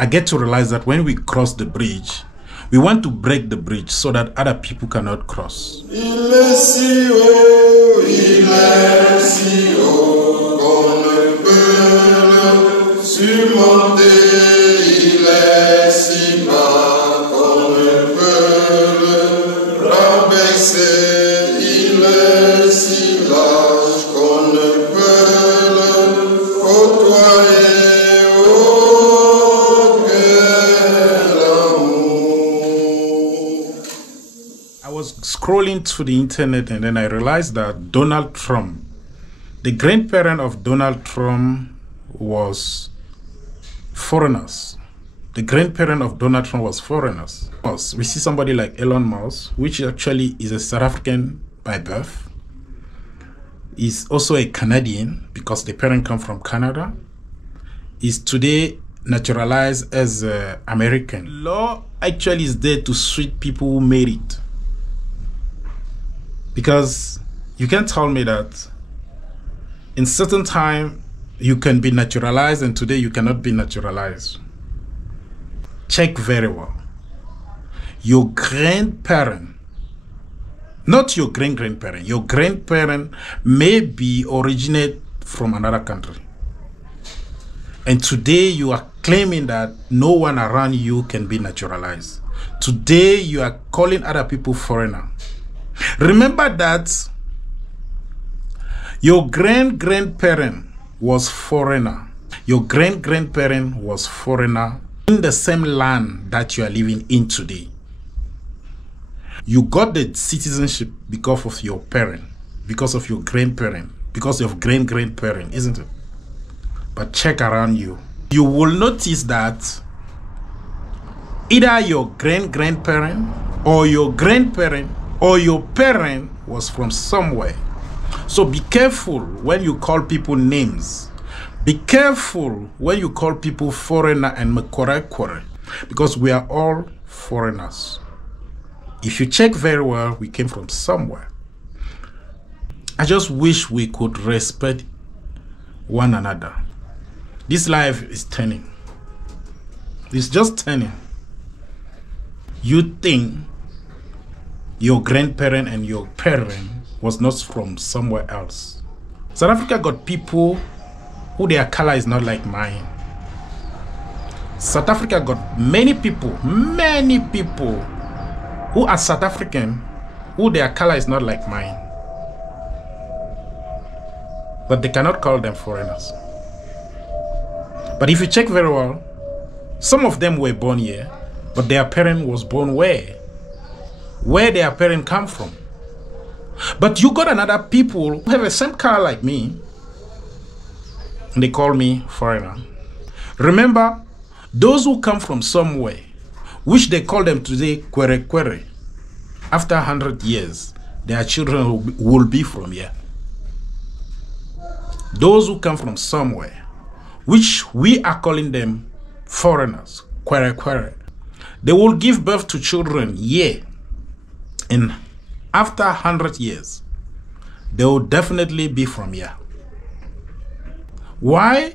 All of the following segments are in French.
I get to realize that when we cross the bridge, we want to break the bridge so that other people cannot cross. Il est si haut, qu'on ne peut le surmonter. Il est si bas qu'on ne peut le rabaisser. Il est si large qu'on ne peut le côtoyer. Scrolling through the internet, and then I realized that Donald Trump, the grandparent of Donald Trump, was foreigners. The grandparent of Donald Trump was foreigners. We see somebody like Elon Musk, which actually is a South African by birth. He's also a Canadian because the parent come from Canada. Is today naturalized as American. Law actually is there to treat people who made it. Because you can't tell me that in certain time you can be naturalized and today you cannot be naturalized. Check very well. Your grandparent, not your great-grandparent, your grandparent may be originate from another country. And today you are claiming that no one around you can be naturalized. Today you are calling other people foreigner. Remember that your great-grandparent was foreigner. Your great-grandparent was foreigner in the same land that you are living in today. You got the citizenship because of your parent, because of your grandparent, because of great-grandparent, isn't it? But check around you. You will notice that either your great-grandparent or your grandparent or your parent was from somewhere. So be careful when you call people names. Be careful when you call people foreigner and mekore, because we are all foreigners. If you check very well, we came from somewhere. I just wish we could respect one another. This life is turning. It's just turning. You think your grandparent and your parent was not from somewhere else. South Africa got people who their color is not like mine. South Africa got many people who are South African who their color is not like mine. But they cannot call them foreigners. But if you check very well, some of them were born here, but their parent was born where? Where their parent come from. But you got another people who have the same color like me, and they call me foreigner. Remember, those who come from somewhere, which they call them today kwere, after 100 years, their children will be from here. Those who come from somewhere, which we are calling them foreigners, kwere, they will give birth to children here. And after 100 years, they will definitely be from here. Why,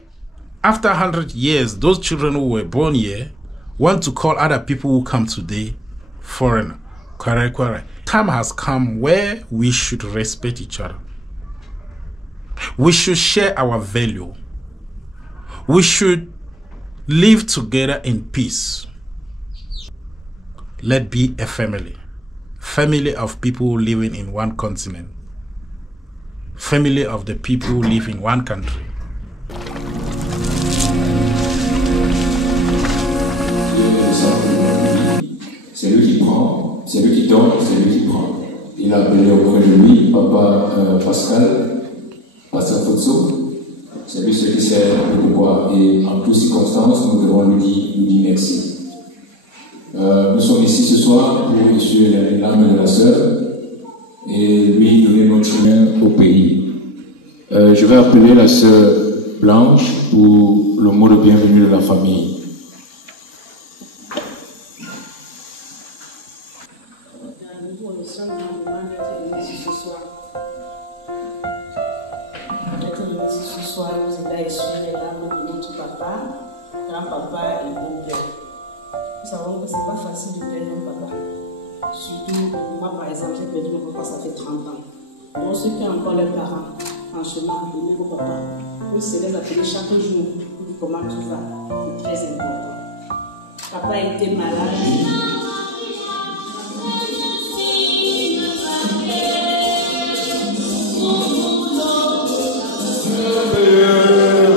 after 100 years, those children who were born here want to call other people who come today foreigner? Kwere. Time has come where we should respect each other. We should share our value. We should live together in peace. Let be a family. Family of people living in one continent. Family of the people who live in one country. C'est lui qui prend, c'est lui qui donne, c'est lui qui prend. Il a appelé auprès de lui Papa Pascal, Pasteur Fotso. C'est lui ce qui sert le pouvoir. Et en toutes circonstances, nous devons lui dire merci. Nous sommes ici ce soir pour essuyer l'âme de la sœur et lui donner notre chemin au pays. Je vais appeler la sœur Blanche pour le mot de bienvenue de la famille. Ce soir, nous aider à essuyer les larmes de notre papa, grand-papa et beau-père. c'est pas facile de perdre un papa. Surtout, moi par exemple, j'ai perdu mon papa, ça fait 30 ans. Donc ceux qui ont encore leurs parents, franchement, aimez vos papas. Vous se les appeler chaque jour pour dire comment tu vas. C'est très important. Papa était malade.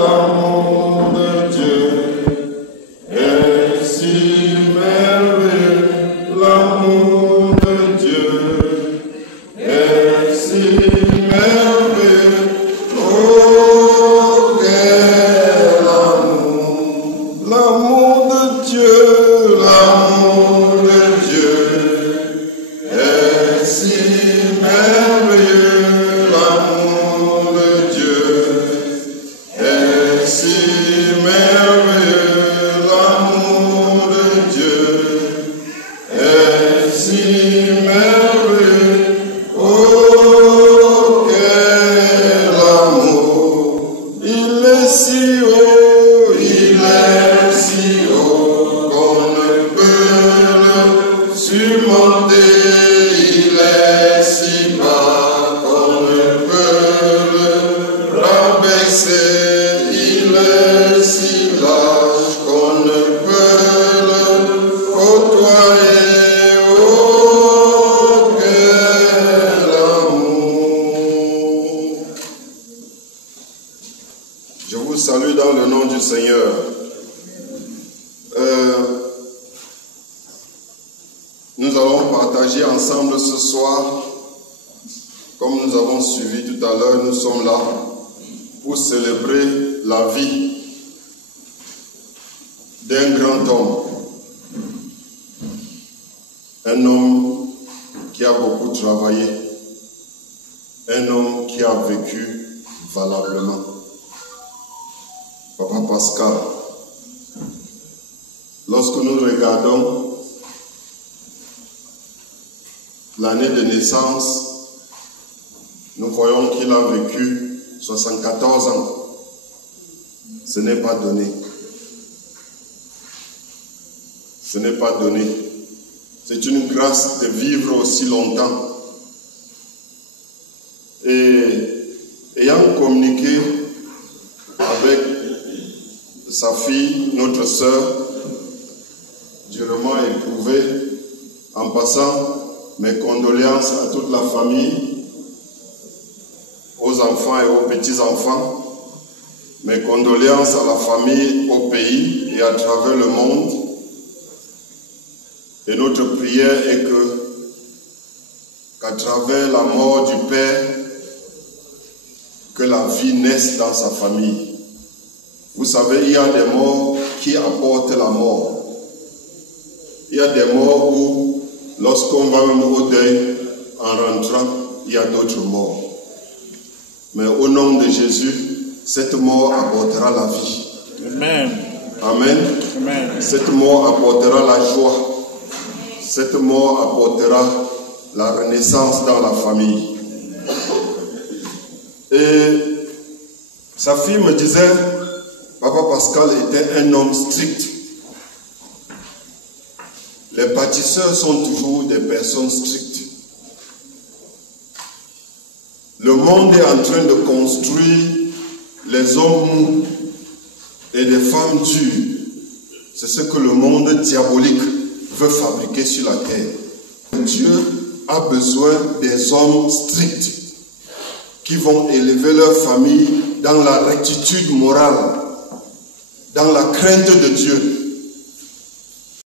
L'amour de Dieu est si merveilleux. L'amour de Dieu est si merveilleux. Oh, quel amour! L'amour de Dieu est si merveilleux. L'amour de Dieu est si merveilleux. L'amour de Dieu est si merveilleux. Oh, quel amour! Il est si haut, qu'on ne peut le surmonter. Il est si bas qu'on ne peut le rabaisser. Il est si large qu'on ne peut le côtoyer. Oh, quel amour! Je vous salue dans le nom du Seigneur. Nous allons partager ensemble ce soir. Comme nous avons suivi tout à l'heure, nous sommes là pour célébrer la vie d'un grand homme. Un homme qui a beaucoup travaillé. Un homme qui a vécu valablement. Papa Pascal. Lorsque nous regardons l'année de naissance, nous voyons qu'il a vécu 74 ans. Ce n'est pas donné. Ce n'est pas donné. C'est une grâce de vivre aussi longtemps. Et ayant communiqué avec sa fille, notre sœur, durement éprouvée, en passant mes condoléances à toute la famille, aux enfants et aux petits-enfants, mes condoléances à la famille, au pays et à travers le monde. Et notre prière est qu'à travers la mort du Père, que la vie naisse dans sa famille. Vous savez, il y a des morts qui apportent la mort. Il y a des morts où, lorsqu'on va même au deuil, en rentrant, il y a d'autres morts. Mais au nom de Jésus, cette mort apportera la vie. Amen. Amen. Amen. Cette mort apportera la joie. Cette mort apportera la renaissance dans la famille. Et sa fille me disait, Papa Pascal était un homme strict. Les bâtisseurs sont toujours des personnes strictes. Le monde est en train de construire les hommes mous et des femmes dures. C'est ce que le monde diabolique veut fabriquer sur la terre. Dieu a besoin des hommes stricts qui vont élever leur famille dans la rectitude morale, dans la crainte de Dieu.